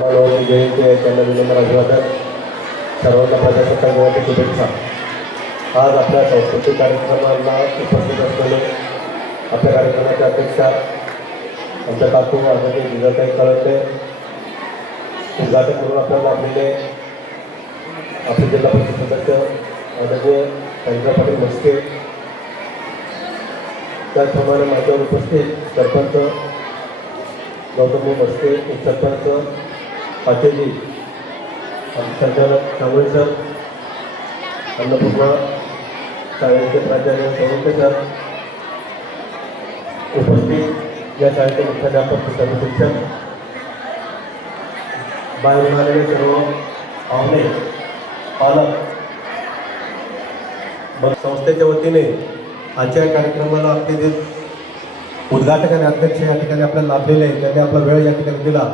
जयंती आहे त्यांना विनम्र अभिवादन. सर्वांना प्रजासत्ताक दिनाच्या शुभेच्छा. आज आपल्या सांस्कृतिक कार्यक्रमांना उपस्थित असलेले आपल्या कार्यक्रमाच्या अध्यक्षा आमच्या काकू आदरणीय जिजाताई कळते, उद्घाटन करून आपल्याला लाभलेले आपले जिल्हा परिषद सदस्य आदरणीय संजय पाटील मस्के, त्याचप्रमाणे माझ्यावर उपस्थित सरपंच गौतम मस्के, उपसरपंच पाटीलजी, संचालक सांगोळे सर, अन्नपूर्णा शाळेचे प्राचार्य सोळंके सर, उपस्थित या शाळेचे मुख्याध्यापक सर्व शिक्षक, बाहेरून आलेले सर्व पाहुणे, पालक, संस्थेच्या वतीने आजच्या कार्यक्रमाला आपले जे उद्घाटक आणि अध्यक्ष या ठिकाणी आपल्याला लाभलेले आहेत, त्यांनी आपला वेळ या ठिकाणी दिला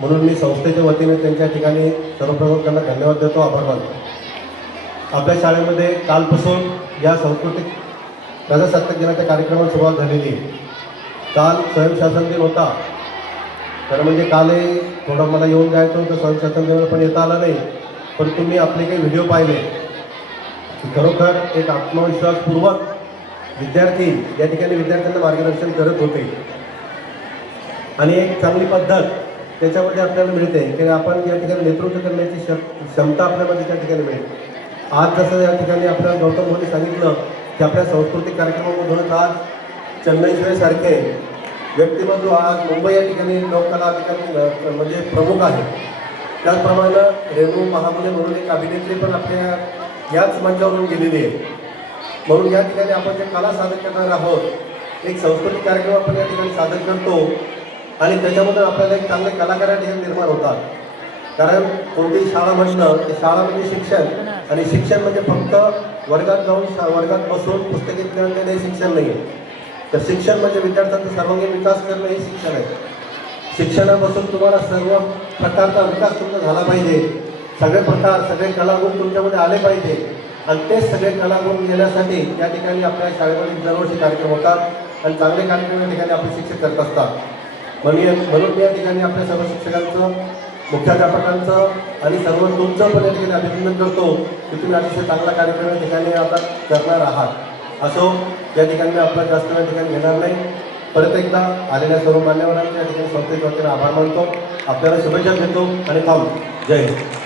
म्हणून मी संस्थेच्या वतीने त्यांच्या ठिकाणी सर्वप्रथम त्यांना धन्यवाद देतो, आभार मानतो. आपल्या शाळेमध्ये कालपासून या सांस्कृतिक प्रजासत्ताक दिनाच्या कार्यक्रमाला सुरुवात झालेली आहे. काल स्वयंशासन दिन होता, तर म्हणजे कालही थोडं मला येऊन जायचं होतं स्वयंशासन दिनाला, पण येता आला नाही. पण तुम्ही आपले काही व्हिडिओ पाहिले, खरोखर एक आत्मविश्वासपूर्वक विद्यार्थी या ठिकाणी विद्यार्थ्यांना मार्गदर्शन करत होते आणि एक चांगली पद्धत त्याच्यामध्ये आपल्याला मिळते की आपण या ठिकाणी नेतृत्व करण्याची क्षमता आपल्यामध्ये त्या ठिकाणी मिळते. आज जसं या ठिकाणी आपल्याला गौतम भाऊंनी सांगितलं की आपल्या सांस्कृतिक कार्यक्रमामधूनच आज चेन्नईसारखे व्यक्तिमत्व आज मुंबई या ठिकाणी लोककला ठिकाणी म्हणजे प्रमुख आहे. त्याचप्रमाणे रेणू महामुले म्हणून एक अभिनेत्री पण आपल्या याच मंचावरून गेलेली आहे. म्हणून या ठिकाणी आपण जे कला सादर करणार आहोत, एक सांस्कृतिक कार्यक्रम आपण या ठिकाणी सादर करतो आणि त्याच्यामधून आपल्याला एक चांगले कलाकार या ठिकाणी निर्माण होतात. कारण कोणतीही शाळा म्हटलं की शाळा म्हणजे शिक्षण, आणि शिक्षण म्हणजे फक्त वर्गात जाऊन वर्गात बसून पुस्तके ज्ञान देणे हे शिक्षण नाही आहे. तर शिक्षण म्हणजे विद्यार्थ्यांचा सर्वांगीण विकास करणं हे शिक्षण आहे. शिक्षणापासून तुम्हाला सर्व प्रकारचा विकास तुमचा झाला पाहिजे, सगळे प्रकार सगळे कलागुण तुमच्यामध्ये आले पाहिजे आणि तेच सगळे कलागुण घेण्यासाठी या ठिकाणी आपल्या शाळेमध्ये दरवर्षी कार्यक्रम होतात आणि चांगले कार्यक्रम या ठिकाणी आपले शिक्षक करत असतात. म्हणून मी या ठिकाणी आपल्या सर्व शिक्षकांचं, मुख्याध्यापकांचं आणि सर्व तुमचं पण या ठिकाणी अभिनंदन करतो की तुम्ही अतिशय चांगला कार्यक्रम या ठिकाणी आता करणार आहात. असो, या ठिकाणी आपला जास्त या ठिकाणी घेणार नाही. परत एकदा आलेल्या सर्व मान्यवरांच्या या ठिकाणी संस्थेच्या वतीने आभार मानतो, आपल्याला शुभेच्छा देतो आणि थांबतो. जय हिंद.